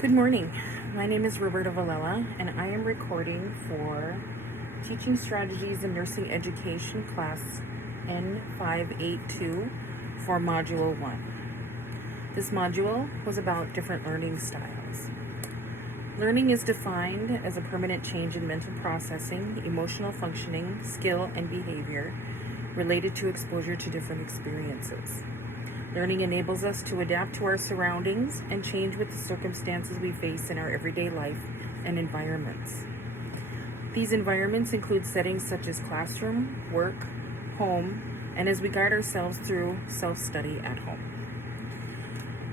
Good morning. My name is R.Valella, and I am recording for Teaching Strategies in Nursing Education Class N582 for Module 1. This module was about different learning styles. Learning is defined as a permanent change in mental processing, emotional functioning, skill, and behavior related to exposure to different experiences. Learning enables us to adapt to our surroundings and change with the circumstances we face in our everyday life and environments. These environments include settings such as classroom, work, home, and as we guide ourselves through self-study at home.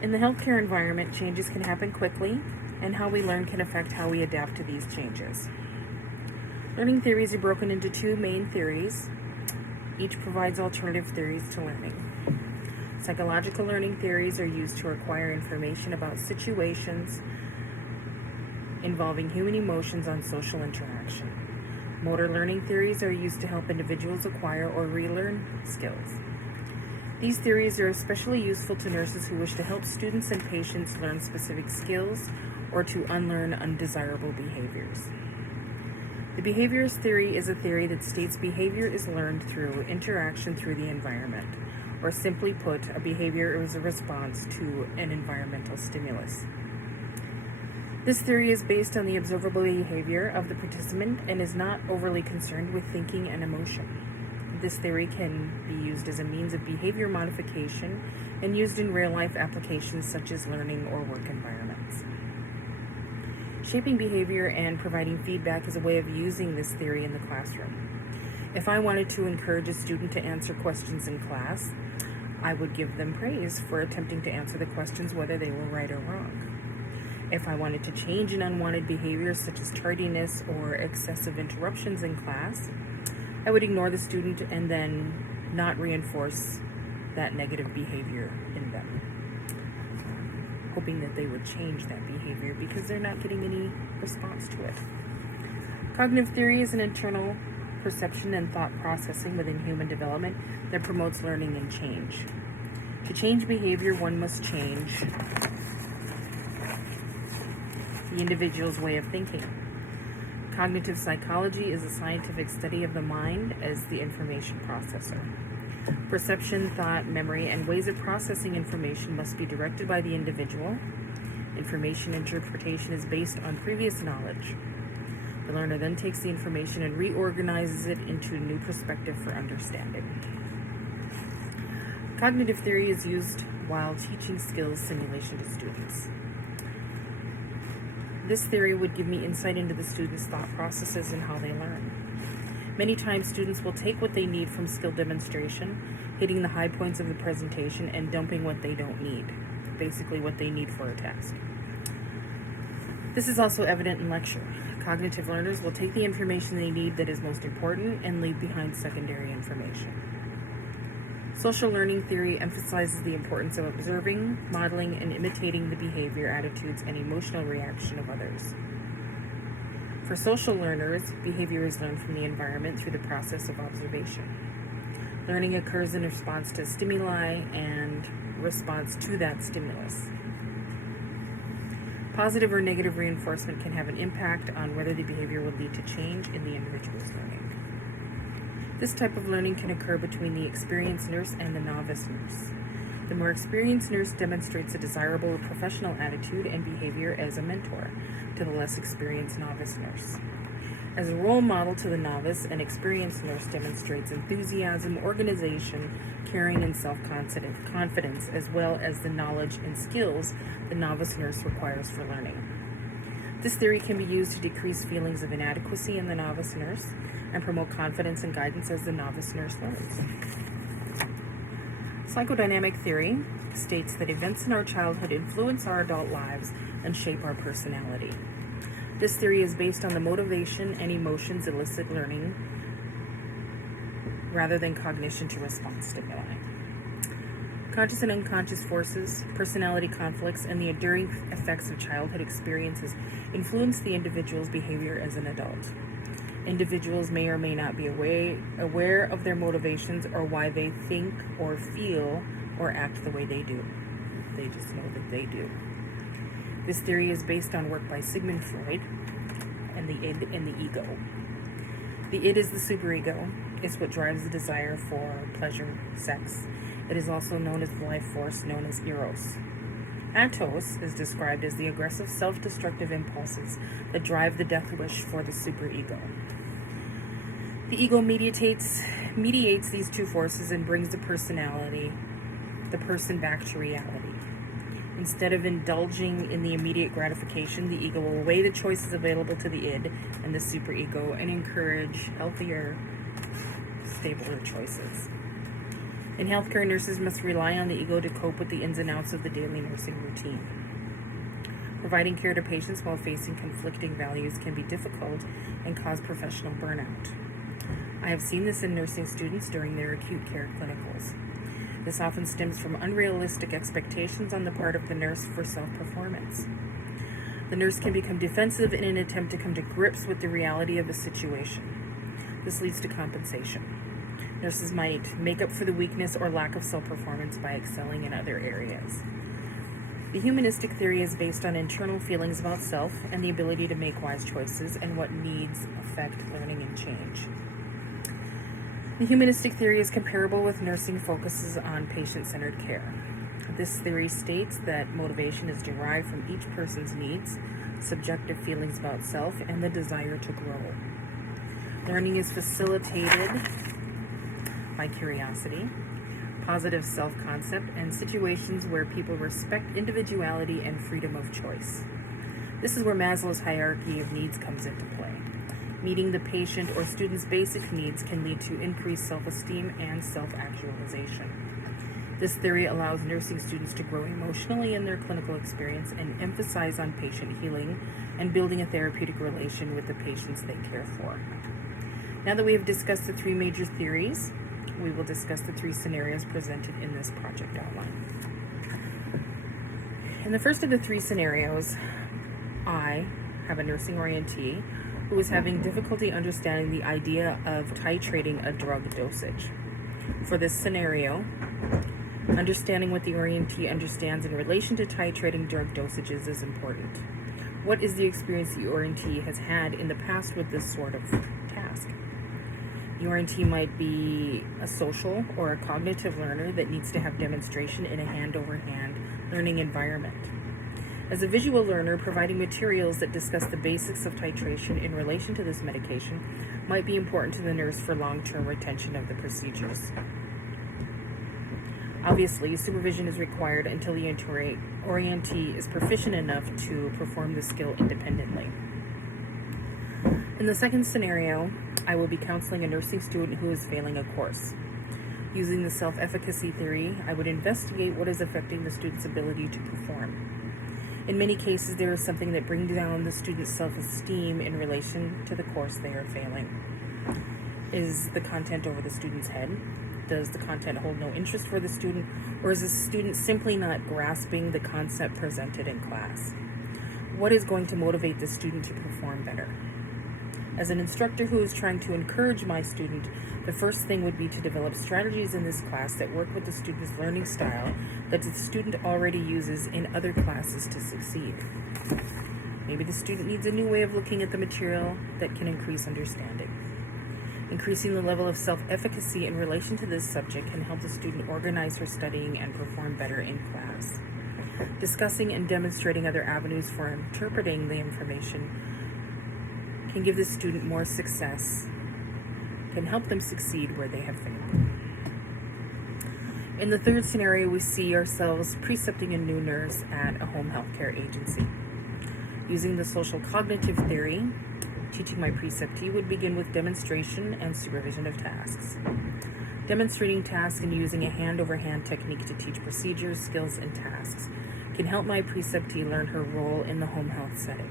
In the healthcare environment, changes can happen quickly, and how we learn can affect how we adapt to these changes. Learning theories are broken into two main theories. Each provides alternative theories to learning. Psychological learning theories are used to acquire information about situations involving human emotions on social interaction. Motor learning theories are used to help individuals acquire or relearn skills. These theories are especially useful to nurses who wish to help students and patients learn specific skills or to unlearn undesirable behaviors. The behaviorist theory is a theory that states behavior is learned through interaction through the environment. Or simply put, a behavior is a response to an environmental stimulus. This theory is based on the observable behavior of the participant and is not overly concerned with thinking and emotion. This theory can be used as a means of behavior modification and used in real-life applications such as learning or work environments. Shaping behavior and providing feedback is a way of using this theory in the classroom. If I wanted to encourage a student to answer questions in class, I would give them praise for attempting to answer the questions whether they were right or wrong. If I wanted to change an unwanted behavior such as tardiness or excessive interruptions in class, I would ignore the student and then not reinforce that negative behavior in them, hoping that they would change that behavior because they're not getting any response to it. Cognitive theory is an internal perception and thought processing within human development that promotes learning and change. To change behavior, one must change the individual's way of thinking. Cognitive psychology is a scientific study of the mind as the information processor. Perception, thought, memory, and ways of processing information must be directed by the individual. Information interpretation is based on previous knowledge. The learner then takes the information and reorganizes it into a new perspective for understanding. Cognitive theory is used while teaching skills simulation to students. This theory would give me insight into the students' thought processes and how they learn. Many times students will take what they need from skill demonstration, hitting the high points of the presentation and dumping what they don't need, basically what they need for a task. This is also evident in lecture. Cognitive learners will take the information they need that is most important and leave behind secondary information. Social learning theory emphasizes the importance of observing, modeling, and imitating the behavior, attitudes, and emotional reaction of others. For social learners, behavior is learned from the environment through the process of observation. Learning occurs in response to stimuli and response to that stimulus. Positive or negative reinforcement can have an impact on whether the behavior will lead to change in the individual's learning. This type of learning can occur between the experienced nurse and the novice nurse. The more experienced nurse demonstrates a desirable professional attitude and behavior as a mentor to the less experienced novice nurse. As a role model to the novice, an experienced nurse demonstrates enthusiasm, organization, caring, and self-confidence, as well as the knowledge and skills the novice nurse requires for learning. This theory can be used to decrease feelings of inadequacy in the novice nurse and promote confidence and guidance as the novice nurse learns. Psychodynamic theory states that events in our childhood influence our adult lives and shape our personality. This theory is based on the motivation and emotions elicit learning rather than cognition to response stimuli. Conscious and unconscious forces, personality conflicts, and the enduring effects of childhood experiences influence the individual's behavior as an adult. Individuals may or may not be aware of their motivations or why they think or feel or act the way they do. They just know that they do. This theory is based on work by Sigmund Freud and the id and the ego. The id is the superego. It's what drives the desire for pleasure, sex. It is also known as the life force known as eros. Atos is described as the aggressive, self-destructive impulses that drive the death wish for the superego. The ego mediates these two forces and brings the person back to reality. Instead of indulging in the immediate gratification, the ego will weigh the choices available to the id and the superego and encourage healthier, stabler choices. In healthcare, nurses must rely on the ego to cope with the ins and outs of the daily nursing routine. Providing care to patients while facing conflicting values can be difficult and cause professional burnout. I have seen this in nursing students during their acute care clinicals. This often stems from unrealistic expectations on the part of the nurse for self-performance. The nurse can become defensive in an attempt to come to grips with the reality of the situation. This leads to compensation. Nurses might make up for the weakness or lack of self-performance by excelling in other areas. The humanistic theory is based on internal feelings about self and the ability to make wise choices and what needs affect learning and change. The humanistic theory is comparable with nursing focuses on patient-centered care. This theory states that motivation is derived from each person's needs, subjective feelings about self, and the desire to grow. Learning is facilitated by curiosity, positive self-concept, and situations where people respect individuality and freedom of choice. This is where Maslow's hierarchy of needs comes into play. Meeting the patient or student's basic needs can lead to increased self-esteem and self-actualization. This theory allows nursing students to grow emotionally in their clinical experience and emphasize on patient healing and building a therapeutic relation with the patients they care for. Now that we have discussed the three major theories, we will discuss the three scenarios presented in this project outline. In the first of the three scenarios, I have a nursing orientee who is having difficulty understanding the idea of titrating a drug dosage. For this scenario, understanding what the orientee understands in relation to titrating drug dosages is important. What is the experience the orientee has had in the past with this sort of task? The orientee might be a social or a cognitive learner that needs to have demonstration in a hand-over-hand learning environment. As a visual learner, providing materials that discuss the basics of titration in relation to this medication might be important to the nurse for long-term retention of the procedures. Obviously, supervision is required until the orientee is proficient enough to perform the skill independently. In the second scenario, I will be counseling a nursing student who is failing a course. Using the self-efficacy theory, I would investigate what is affecting the student's ability to perform. In many cases, there is something that brings down the student's self-esteem in relation to the course they are failing. Is the content over the student's head? Does the content hold no interest for the student? Or is the student simply not grasping the concept presented in class? What is going to motivate the student to perform better? As an instructor who is trying to encourage my student, the first thing would be to develop strategies in this class that work with the student's learning style that the student already uses in other classes to succeed. Maybe the student needs a new way of looking at the material that can increase understanding. Increasing the level of self-efficacy in relation to this subject can help the student organize her studying and perform better in class. Discussing and demonstrating other avenues for interpreting the information can give the student more success, can help them succeed where they have failed. In the third scenario, we see ourselves precepting a new nurse at a home health care agency. Using the social cognitive theory, teaching my preceptee would begin with demonstration and supervision of tasks. Demonstrating tasks and using a hand-over-hand technique to teach procedures, skills, and tasks can help my preceptee learn her role in the home health setting.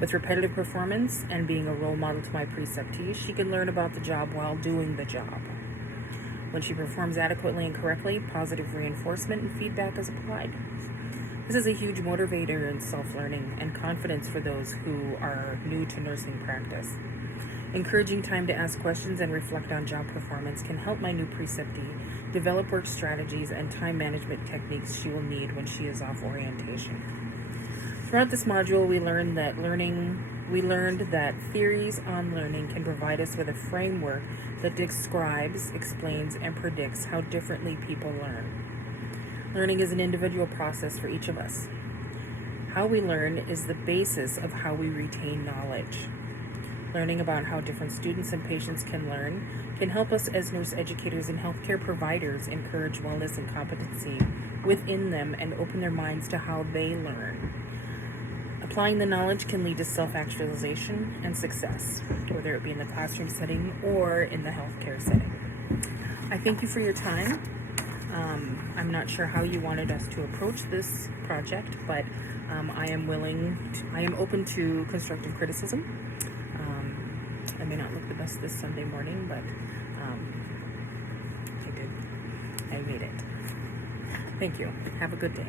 With repetitive performance and being a role model to my preceptee, she can learn about the job while doing the job. When she performs adequately and correctly, positive reinforcement and feedback is applied. This is a huge motivator in self-learning and confidence for those who are new to nursing practice. Encouraging time to ask questions and reflect on job performance can help my new preceptee develop work strategies and time management techniques she will need when she is off orientation. Throughout this module, we learned that theories on learning can provide us with a framework that describes, explains, and predicts how differently people learn. Learning is an individual process for each of us. How we learn is the basis of how we retain knowledge. Learning about how different students and patients can learn can help us as nurse educators and healthcare providers encourage wellness and competency within them and open their minds to how they learn. Applying the knowledge can lead to self-actualization and success, whether it be in the classroom setting or in the healthcare setting. I thank you for your time. I'm not sure how you wanted us to approach this project, but I am open to constructive criticism. I may not look the best this Sunday morning, but I made it. Thank you. Have a good day.